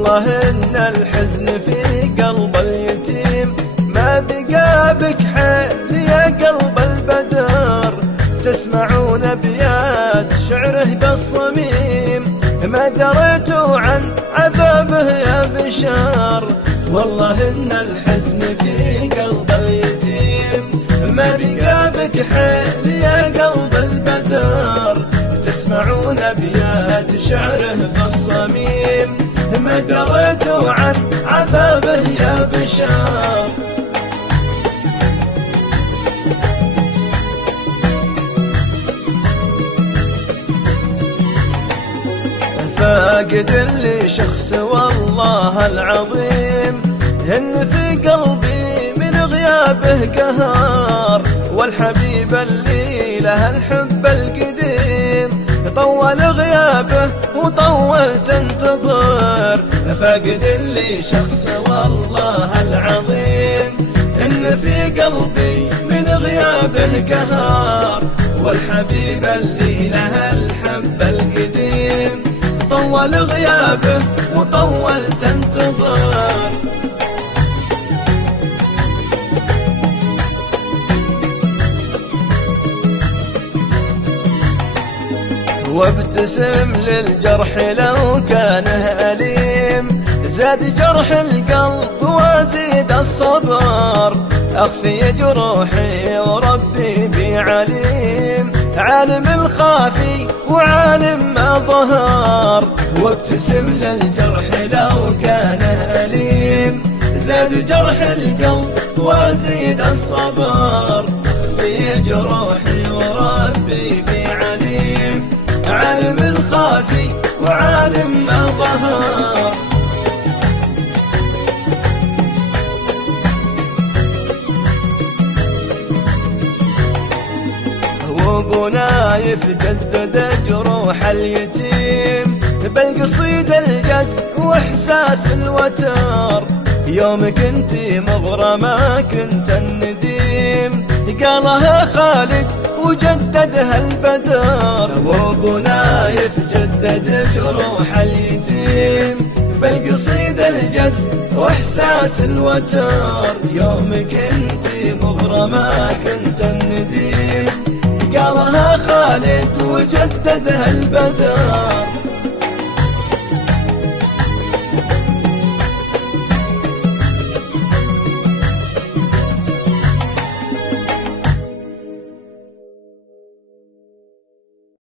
والله إن الحزن في قلب اليتيم ما بقى بك حيل يا قلب البدر. تسمعون أبيات شعره بالصميم ما دريتوا عن عذابه يا بشر. والله إن الحزن في قلب اليتيم ما بقى بك حيل يا قلب البدر. تسمعون أبيات شعره بالصميم ما دريتوا عن عذابه يا بشر. فاقد اللي شخص والله العظيم إن في قلبي من غيابه قهار. والحبيب اللي له الحب القديم طول غيابه وطول تنتظر. فاقد اللي شخص والله العظيم إن في قلبي من غيابه قهار. والحبيب اللي له الحب القديم طول غيابه وطول تنتظر. وابتسم للجرح لو كانه أليم زاد جرح القلب وزيد الصبر. أخفي جروحي وربي بي عليم عالم الخافي وعالم ما ظهر. وابتسم للجرح لو كانه أليم زاد جرح القلب وزيد الصبر. أخفي جروحي وربي بي عليم عالم الخافي وعالم ما ظهر. وقنايف جدد جروح اليتيم بالقصيد الجزء واحساس الوتر. يوم كنتي مغرمة كنت النديم قالها خالد وجددها البدر. وقنايف جدد جروح اليتيم بالقصيد الجزء واحساس الوتر. يوم كنتي مغرمة كنت النديم قالها خالد وجددها البدر.